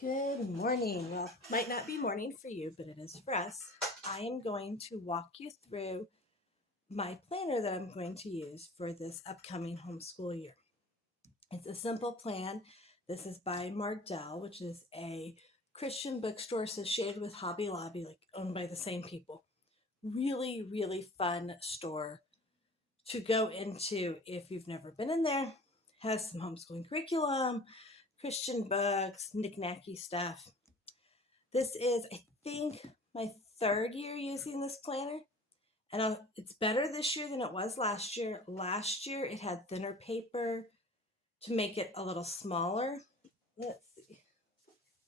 Good morning. Well, might not be morning for you, but it is for us. I am going to walk you through my planner that I'm going to use for this upcoming homeschool year. It's a simple plan. This is by Mardel, which is a Christian bookstore associated with Hobby Lobby, like owned by the same people. Really, really fun store to go into if you've never been in there. Has some homeschooling curriculum, Christian books, knick-knacky stuff. This is, I think, my third year using this planner, and it's better this year than it was last year. Last year, it had thinner paper to make it a little smaller. Let's see.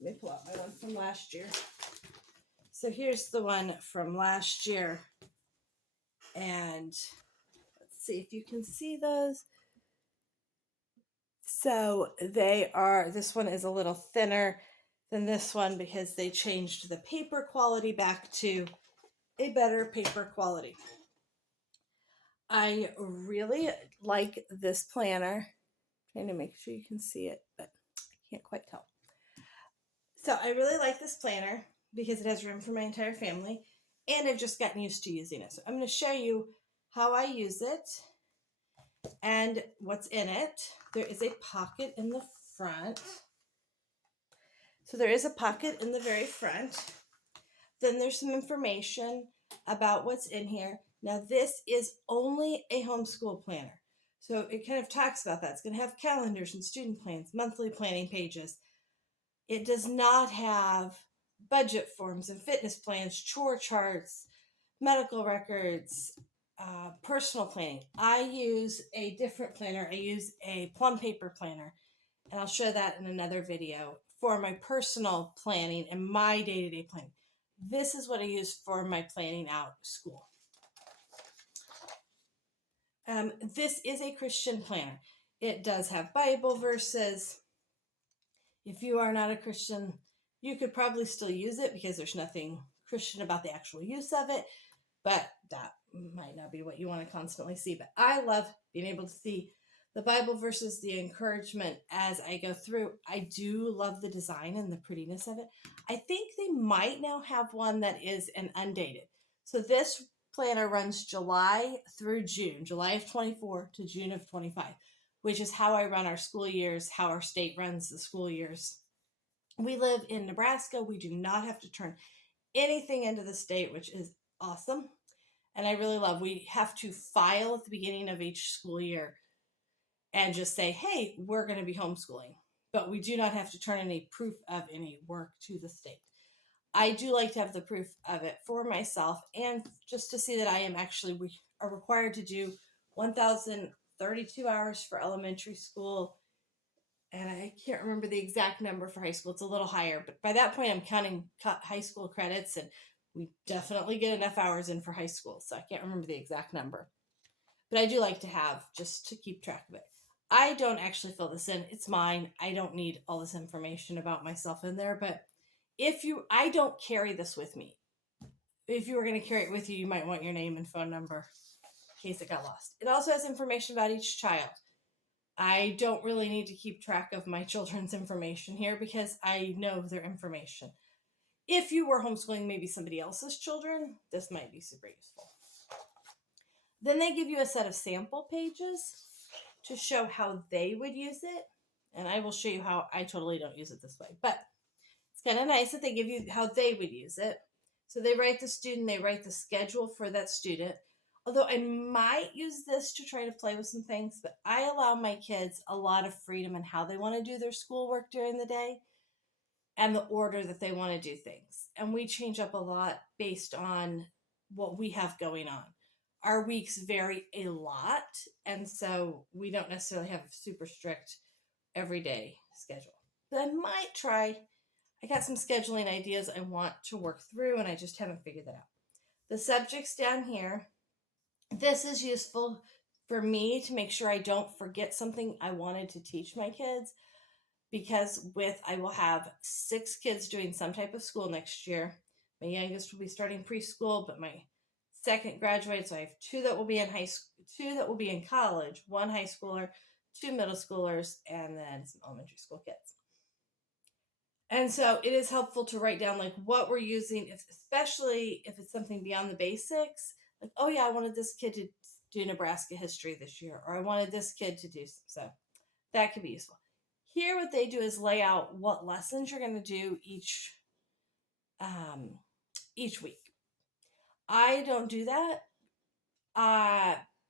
Let me pull out my one from last year. So here's the one from last year, and let's see if you can see those. So this one is a little thinner than this one because they changed the paper quality back to a better paper quality. I really like this planner. I'm trying to make sure you can see it, but I can't quite tell. So I really like this planner because it has room for my entire family, and I've just gotten used to using it. So I'm going to show you how I use it and what's in it. There is a pocket in the front. So there is a pocket in the very front. Then there's some information about what's in here. Now, this is only a homeschool planner. So it kind of talks about that. It's going to have calendars and student plans, monthly planning pages. It does not have budget forms and fitness plans, chore charts, medical records, personal planning. I use a different planner. I use a plum paper planner, and I'll show that in another video for my personal planning and my day-to-day planning. This is what I use for my planning out school. This is a Christian planner. It does have Bible verses. If you are not a Christian, you could probably still use it because there's nothing Christian about the actual use of it, but that might not be what you want to constantly see. But I love being able to see the Bible verses, the encouragement as I go through. I do love the design and the prettiness of it. I think they might now have one that is an undated. So this planner runs July through June, July of 24 to June of 25, which is how I run our school years, how our state runs the school years. We live in Nebraska. We do not have to turn anything into the state, which is awesome. And I really love, we have to file at the beginning of each school year and just say, hey, we're going to be homeschooling. But we do not have to turn any proof of any work to the state. I do like to have the proof of it for myself and just to see that I am actually, we are required to do 1,032 hours for elementary school. And I can't remember the exact number for high school. It's a little higher. But by that point, I'm counting high school credits, and we definitely get enough hours in for high school. So I can't remember the exact number. But I do like to have just to keep track of it. I don't actually fill this in. It's mine. I don't need all this information about myself in there. But I don't carry this with me. If you were going to carry it with you, you might want your name and phone number in case it got lost. It also has information about each child. I don't really need to keep track of my children's information here because I know their information. If you were homeschooling maybe somebody else's children, this might be super useful. Then they give you a set of sample pages to show how they would use it. And I will show you how I totally don't use it this way. But it's kind of nice that they give you how they would use it. So they write the student, they write the schedule for that student. Although I might use this to try to play with some things, but I allow my kids a lot of freedom in how they want to do their schoolwork during the day and the order that they want to do things. And we change up a lot based on what we have going on. Our weeks vary a lot, and so we don't necessarily have a super strict everyday schedule. But I might try. I got some scheduling ideas I want to work through, and I just haven't figured that out. The subjects down here, this is useful for me to make sure I don't forget something I wanted to teach my kids, because I will have 6 kids doing some type of school next year. My youngest will be starting preschool, but my second graduates, so I have 2 that will be in high school, 2 that will be in college, 1 high schooler, 2 middle schoolers, and then some elementary school kids. And so it is helpful to write down like what we're using, especially if it's something beyond the basics. Like, oh yeah, I wanted this kid to do Nebraska history this year, or I wanted this kid to do so. That could be useful. Here, what they do is lay out what lessons you're going to do um, each week. I don't do that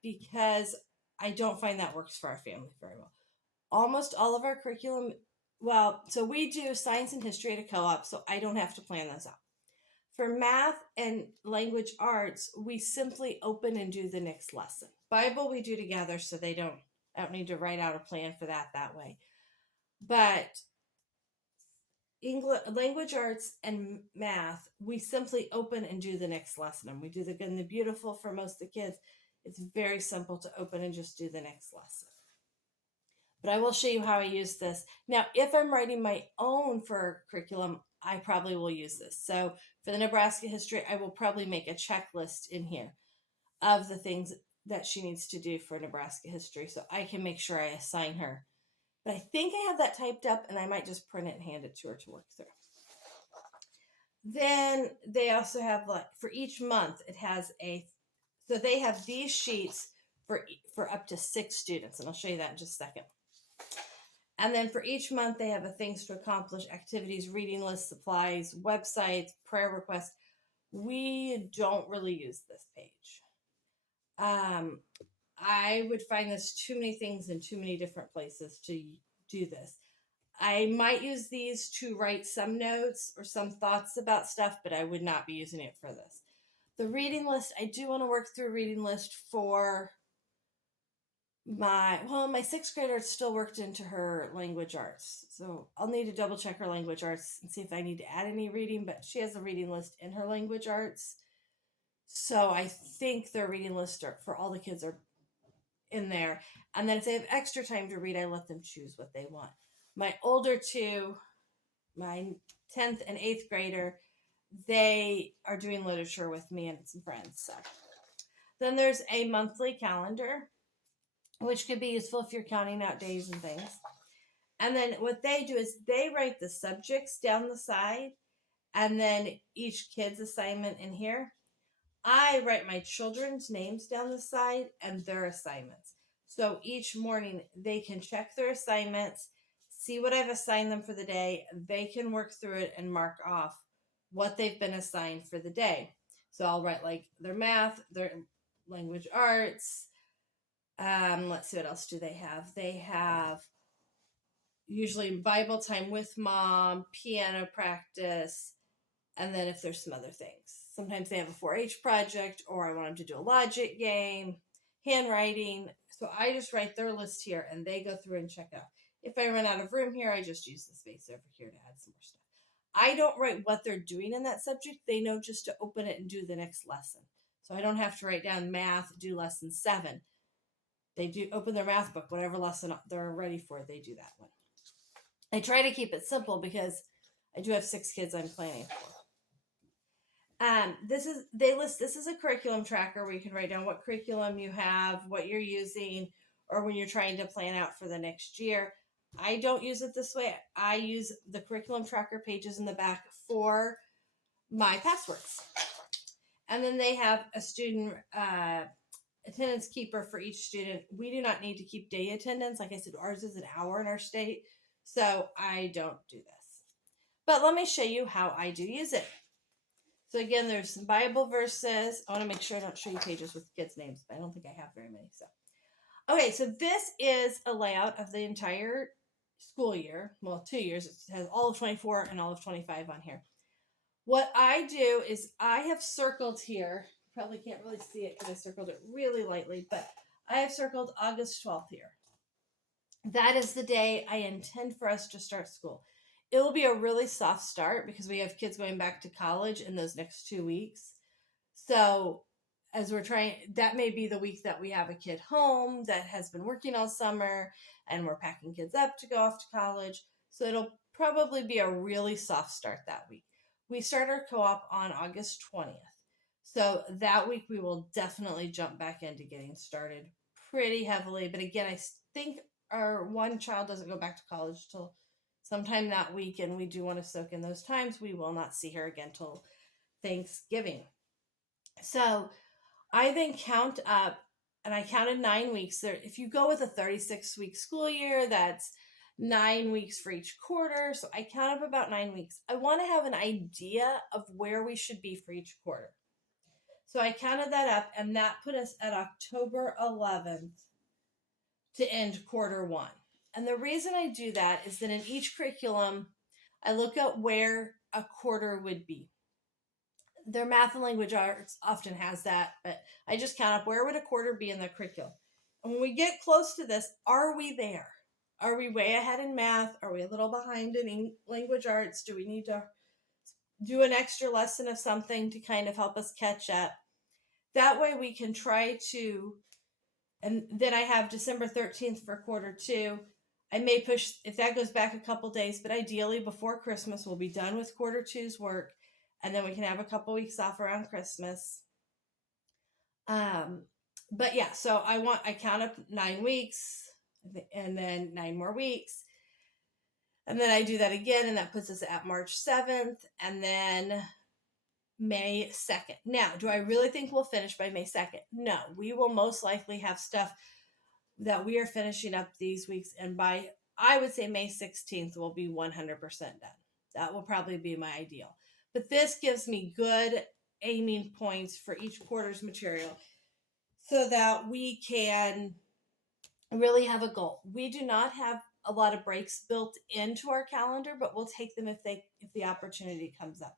because I don't find that works for our family very well. Almost all of our curriculum, well, so we do science and history at a co-op, so I don't have to plan those out. For math and language arts, we simply open and do the next lesson. Bible we do together, so I don't need to write out a plan for that way. But English, language arts, and math, we simply open and do the next lesson. And we do the good and the beautiful for most of the kids. It's very simple to open and just do the next lesson. But I will show you how I use this. Now, if I'm writing my own for curriculum, I probably will use this. So for the Nebraska history, I will probably make a checklist in here of the things that she needs to do for Nebraska history so I can make sure I assign her. But I think I have that typed up, and I might just print it and hand it to her to work through. Then they also have, like, for each month, it has so they have these sheets for up to 6 students, and I'll show you that in just a second. And then for each month, they have a things to accomplish, activities, reading list, supplies, websites, prayer requests. We don't really use this page. I would find this too many things in too many different places to do this. I might use these to write some notes or some thoughts about stuff, but I would not be using it for this. The reading list, I do want to work through a reading list for my 6th grader still worked into her language arts. So I'll need to double check her language arts and see if I need to add any reading, but she has a reading list in her language arts. So I think their reading list for all the kids are in there. And then if they have extra time to read, I let them choose what they want. My older two, my 10th and 8th grader, they are doing literature with me and some friends. So then there's a monthly calendar, which could be useful if you're counting out days and things. And then what they do is they write the subjects down the side and then each kid's assignment in here. I write my children's names down the side and their assignments. So each morning they can check their assignments, see what I've assigned them for the day. They can work through it and mark off what they've been assigned for the day. So I'll write like their math, their language arts. Let's see, what else do they have? They have usually Bible time with mom, piano practice, and then if there's some other things. Sometimes they have a 4-H project, or I want them to do a logic game, handwriting. So I just write their list here, and they go through and check out. If I run out of room here, I just use the space over here to add some more stuff. I don't write what they're doing in that subject. They know just to open it and do the next lesson. So I don't have to write down math, do lesson 7. They do open their math book, whatever lesson they're ready for, they do that one. I try to keep it simple because I do have 6 kids I'm planning for. This is a curriculum tracker where you can write down what curriculum you have, what you're using, or when you're trying to plan out for the next year. I don't use it this way. I use the curriculum tracker pages in the back for my passwords. And then they have a student attendance keeper for each student. We do not need to keep day attendance. Like I said, ours is an hour in our state, so I don't do this. But let me show you how I do use it. So again, there's some Bible verses. I want to make sure I don't show you pages with kids' names, but I don't think I have very many. So, okay, so this is a layout of the entire school year. Well, 2 years. It has all of 24 and all of 25 on here. What I do is I have circled here. You probably can't really see it because I circled it really lightly, but I have circled August 12th here. That is the day I intend for us to start school. It will be a really soft start because we have kids going back to college in those next 2 weeks. So as we're trying, that may be the week that we have a kid home that has been working all summer and we're packing kids up to go off to college. So it'll probably be a really soft start that week. We start our co-op on August 20th. So that week we will definitely jump back into getting started pretty heavily. But again, I think our one child doesn't go back to college till sometime that week, and we do want to soak in those times. We will not see her again till Thanksgiving. So I then count up, and I counted 9 weeks. There, if you go with a 36-week school year, that's 9 weeks for each quarter. So I count up about 9 weeks. I want to have an idea of where we should be for each quarter. So I counted that up, and that put us at October 11th to end quarter one. And the reason I do that is that in each curriculum, I look at where a quarter would be. Their math and language arts often has that, but I just count up where would a quarter be in the curriculum. And when we get close to this, are we there? Are we way ahead in math? Are we a little behind in language arts? Do we need to do an extra lesson of something to kind of help us catch up? That way we can try to, and then I have December 13th for quarter two. I may push, if that goes back a couple days, but ideally before Christmas, we'll be done with quarter two's work, and then we can have a couple weeks off around Christmas. But yeah, so I count up 9 weeks, and then 9 more weeks. And then I do that again, and that puts us at March 7th, and then May 2nd. Now, do I really think we'll finish by May 2nd? No, we will most likely have stuff that we are finishing up these weeks, and by, I would say, May 16th will be 100% done. That will probably be my ideal. But this gives me good aiming points for each quarter's material so that we can really have a goal. We do not have a lot of breaks built into our calendar, but we'll take them if the opportunity comes up.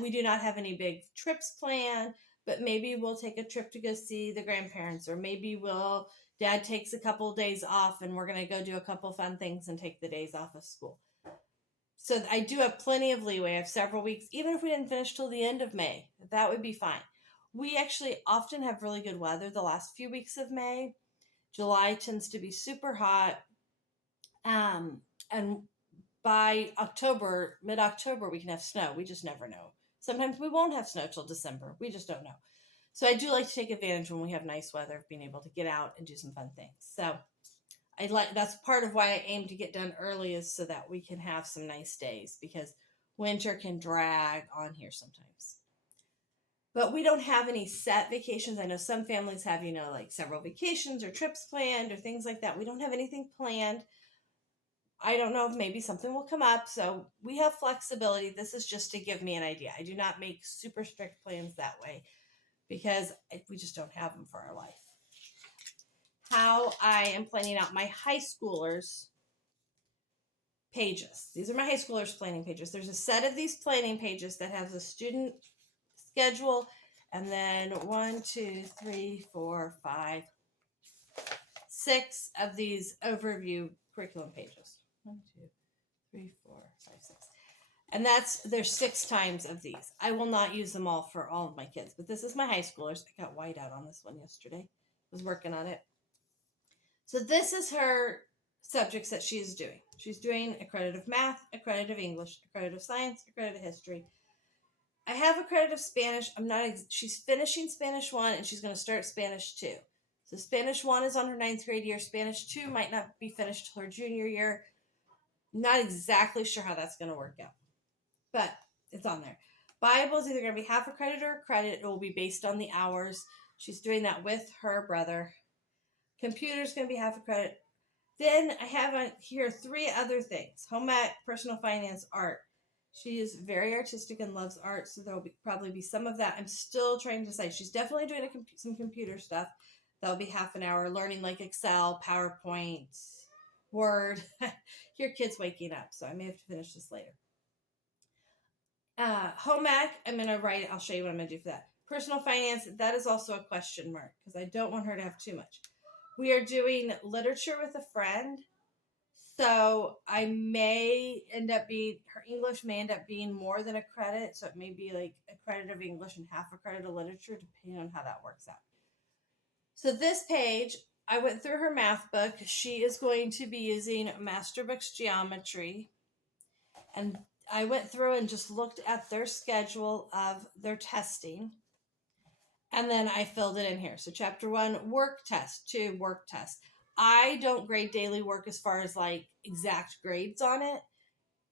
We do not have any big trips planned, but maybe we'll take a trip to go see the grandparents, or maybe Dad takes a couple of days off and we're going to go do a couple fun things and take the days off of school. So I do have plenty of leeway. I have several weeks, even if we didn't finish till the end of May, that would be fine. We actually often have really good weather the last few weeks of May. July tends to be super hot. And by October, mid-October, we can have snow. We just never know. Sometimes we won't have snow till December. We just don't know. So I do like to take advantage when we have nice weather of being able to get out and do some fun things. So that's part of why I aim to get done early, is so that we can have some nice days, because winter can drag on here sometimes. But we don't have any set vacations. I know some families have, like several vacations or trips planned or things like that. We don't have anything planned. I don't know if maybe something will come up. So we have flexibility. This is just to give me an idea. I do not make super strict plans that way, because we just don't have them for our life. How I am planning out my high schoolers' pages. These are my high schoolers' planning pages. There's a set of these planning pages that has a student schedule, and then 1, 2, 3, 4, 5, 6 of these overview curriculum pages. 1, 2, 3, 4, 5, 6. And there's 6 times of these. I will not use them all for all of my kids, but this is my high schoolers. I got white out on this one yesterday. I was working on it. So this is her subjects that she's doing. She's doing a credit of math, a credit of English, a credit of science, a credit of history. I have a credit of Spanish. She's finishing Spanish 1, and she's going to start Spanish 2. So Spanish 1 is on her 9th grade year. Spanish 2 might not be finished till her junior year. Not exactly sure how that's going to work out, but it's on there. Bible is either going to be half a credit or a credit. It will be based on the hours. She's doing that with her brother. Computer is going to be half a credit. Then I have on here 3 other things. Home ec, personal finance, art. She is very artistic and loves art, so there will probably be some of that. I'm still trying to decide. She's definitely doing some computer stuff. That'll be half an hour, learning like Excel, PowerPoint, Word. Your kid's waking up, so I may have to finish this later. Home ec, I'm going to write, I'll show you what I'm going to do for that. Personal finance, that is also a question mark, because I don't want her to have too much. We are doing literature with a friend, so I may end up her English may end up being more than a credit, so it may be like a credit of English and half a credit of literature, depending on how that works out. So this page, I went through her math book. She is going to be using Masterbooks Geometry, and I went through and just looked at their schedule of their testing. And then I filled it in here. So chapter 1, work test. 2, work test. I don't grade daily work as far as like exact grades on it.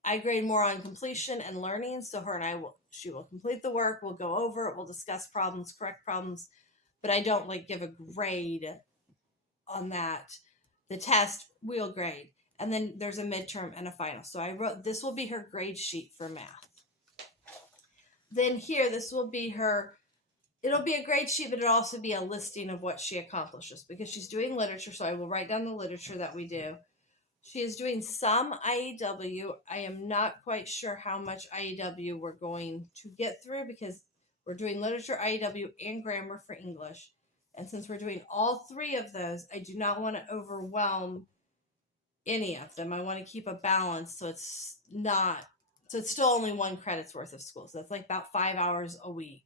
I grade more on completion and learning. So she will complete the work. We'll go over it. We'll discuss problems, correct problems, but I don't like give a grade on that. The test we'll grade. And then there's a midterm and a final. So I wrote, this will be her grade sheet for math. Then here, this will be it'll be a grade sheet, but it'll also be a listing of what she accomplishes because she's doing literature. So I will write down the literature that we do. She is doing some IEW. I am not quite sure how much IEW we're going to get through because we're doing literature, IEW, and grammar for English. And since we're doing all three of those, I do not want to overwhelm any of them. I want to keep a balance so it's still only 1 credit's worth of school. So that's like about 5 hours a week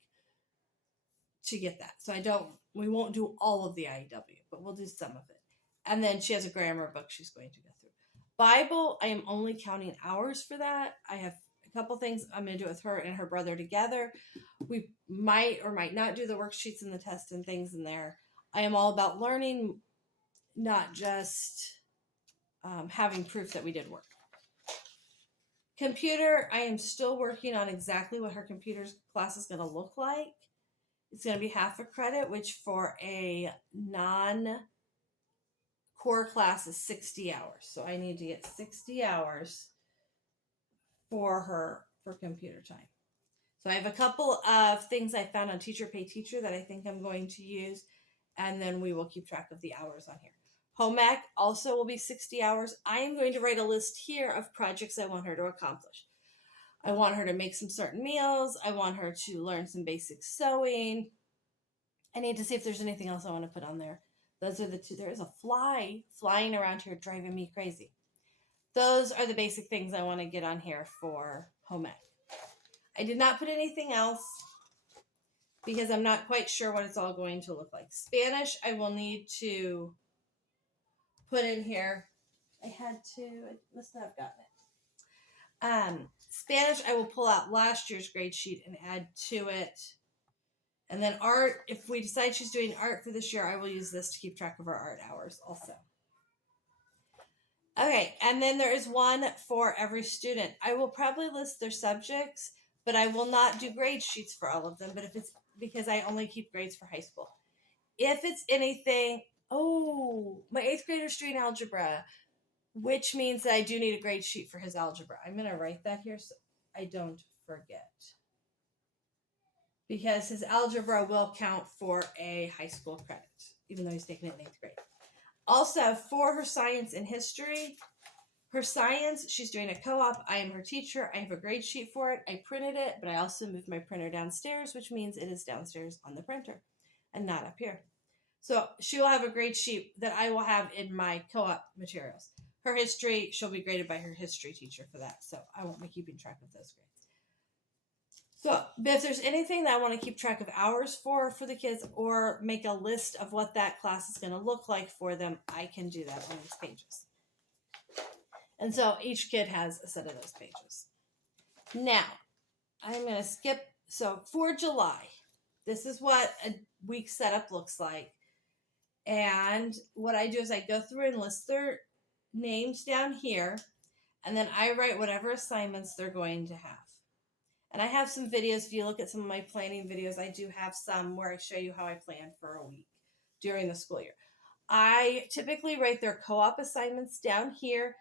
to get that. So we won't do all of the IEW, but we'll do some of it. And then she has a grammar book she's going to go through. Bible, I am only counting hours for that. I have a couple things I'm going to do with her and her brother together. We might or might not do the worksheets and the tests and things in there. I am all about learning, not just having proof that we did work. Computer, I am still working on exactly what her computer class is going to look like. It's going to be half a credit, which for a non-core class is 60 hours. So I need to get 60 hours for her for computer time. So I have a couple of things I found on Teacher Pay Teacher that I think I'm going to use, and then we will keep track of the hours on here. Home ec also will be 60 hours. I am going to write a list here of projects I want her to accomplish. I want her to make some certain meals. I want her to learn some basic sewing. I need to see if there's anything else I want to put on there. Those are the two. There is a fly flying around here driving me crazy. Those are the basic things I want to get on here for home ec. I did not put anything else because I'm not quite sure what it's all going to look like. Spanish, I will need to put in here. I must not have gotten it. Spanish, I will pull out last year's grade sheet and add to it. And then art, if we decide she's doing art for this year, I will use this to keep track of our art hours also. Okay, and then there is one for every student. I will probably list their subjects, but I will not do grade sheets for all of them, but if it's because I only keep grades for high school. If it's anything, my 8th grader's doing algebra, which means that I do need a grade sheet for his algebra. I'm going to write that here so I don't forget. Because his algebra will count for a high school credit, even though he's taking it in 8th grade. Also, for her science and history, her science, she's doing a co-op. I am her teacher. I have a grade sheet for it. I printed it, but I also moved my printer downstairs, which means it is downstairs on the printer and not up here. So she will have a grade sheet that I will have in my co-op materials. Her history, she'll be graded by her history teacher for that, so I won't be keeping track of those grades. So, but if there's anything that I want to keep track of hours for the kids or make a list of what that class is going to look like for them, I can do that on these pages. And so each kid has a set of those pages. Now, I'm going to skip. So for July, this is what a week setup looks like. And what I do is I go through and list their names down here, and then I write whatever assignments they're going to have. And I have some videos. If you look at some of my planning videos, I do have some where I show you how I plan for a week during the school year. I typically write their co-op assignments down here,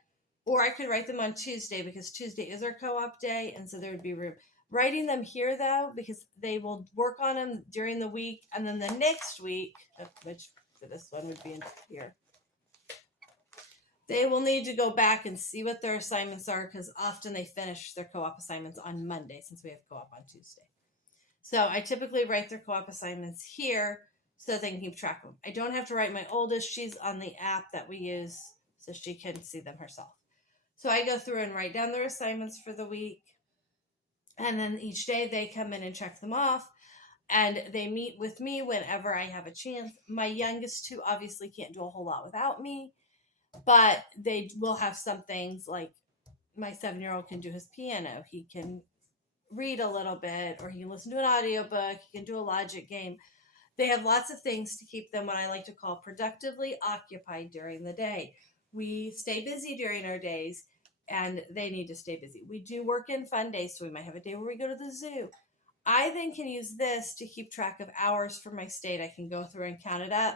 or I could write them on Tuesday because Tuesday is our co-op day, and so there would be room. Writing them here, though, because they will work on them during the week, and then the next week, which for this one would be in here, they will need to go back and see what their assignments are because often they finish their co-op assignments on Monday since we have co-op on Tuesday. So I typically write their co-op assignments here so they can keep track of them. I don't have to write my oldest. She's on the app that we use so she can see them herself. So I go through and write down their assignments for the week. And then each day they come in and check them off. And they meet with me whenever I have a chance. My youngest two obviously can't do a whole lot without me. But they will have some things like my 7-year-old can do his piano. He can read a little bit, or he can listen to an audiobook. He can do a logic game. They have lots of things to keep them what I like to call productively occupied during the day. We stay busy during our days. and they need to stay busy. We do work in fun days, so we might have a day where we go to the zoo. I then can use this to keep track of hours for my state. I can go through and count it up.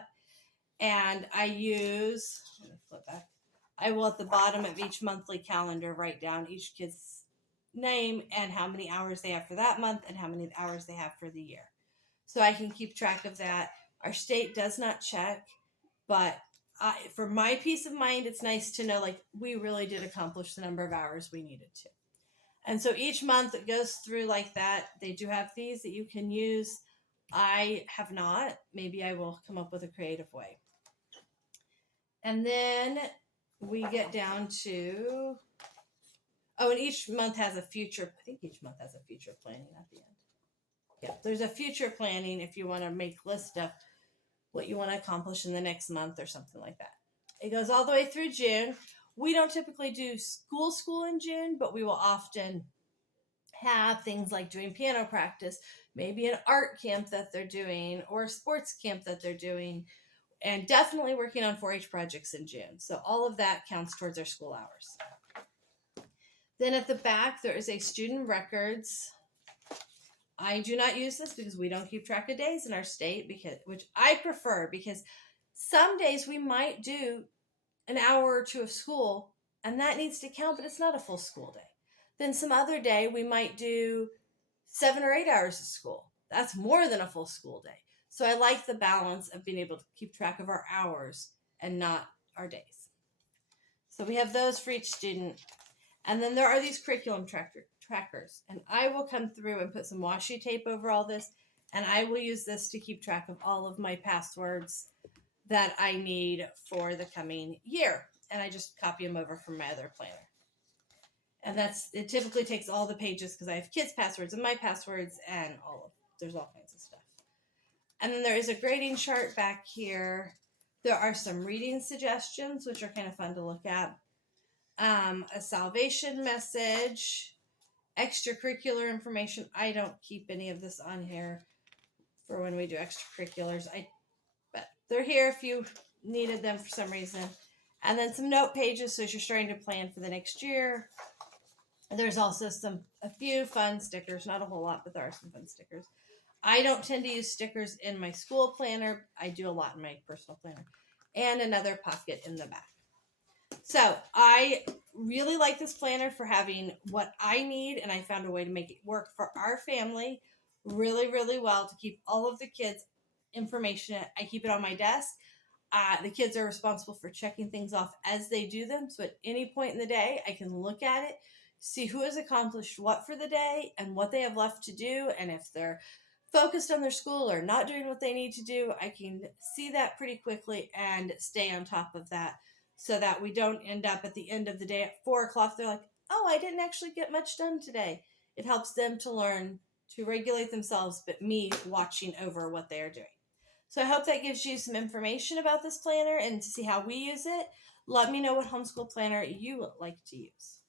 And I use, I'm going to flip back. I will at the bottom of each monthly calendar write down each kid's name and how many hours they have for that month and how many hours they have for the year. So I can keep track of that. Our state does not check, but for my peace of mind, it's nice to know like we really did accomplish the number of hours we needed to. And so each month it goes through like that. They do have these that you can use. I have not. Maybe I will come up with a creative way. And then we get down to, oh, and each month has a future, I think each month has a future planning at the end. Yeah, there's a future planning if you want to make a list of what you want to accomplish in the next month or something like that. It goes all the way through June. We don't typically do school in June, but we will often have things like doing piano practice, maybe an art camp that they're doing or a sports camp that they're doing, and definitely working on 4-H projects in June. So all of that counts towards our school hours. Then at the back, there is a student records. I do not use this because we don't keep track of days in our state, which I prefer, because some days we might do an hour or two of school and that needs to count, but it's not a full school day. Then some other day we might do 7 or 8 hours of school. That's more than a full school day. So I like the balance of being able to keep track of our hours and not our days. So we have those for each student. And then there are these curriculum trackers. And I will come through and put some washi tape over all this. And I will use this to keep track of all of my passwords that I need for the coming year. And I just copy them over from my other planner. And it typically takes all the pages because I have kids' passwords and my passwords and there's all kinds of stuff. And then there is a grading chart back here. There are some reading suggestions, which are kind of fun to look at. A salvation message, extracurricular information. I don't keep any of this on here for when we do extracurriculars. But they're here if you needed them for some reason. And then some note pages, so as you're starting to plan for the next year. There's also a few fun stickers, not a whole lot, but there are some fun stickers. I don't tend to use stickers in my school planner. I do a lot in my personal planner. And another pocket in the back. So I really like this planner for having what I need, and I found a way to make it work for our family really, really well to keep all of the kids' information. I keep it on my desk. The kids are responsible for checking things off as they do them. So at any point in the day, I can look at it, see who has accomplished what for the day and what they have left to do. And if they're focused on their school or not doing what they need to do, I can see that pretty quickly and stay on top of that so that we don't end up at the end of the day at 4:00. They're like, oh, I didn't actually get much done today. It helps them to learn to regulate themselves, but me watching over what they are doing. So I hope that gives you some information about this planner and to see how we use it. Let me know what homeschool planner you like to use.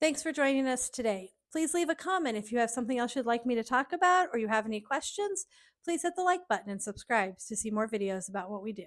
Thanks for joining us today. Please leave a comment if you have something else you'd like me to talk about or you have any questions. Please hit the like button and subscribe to see more videos about what we do.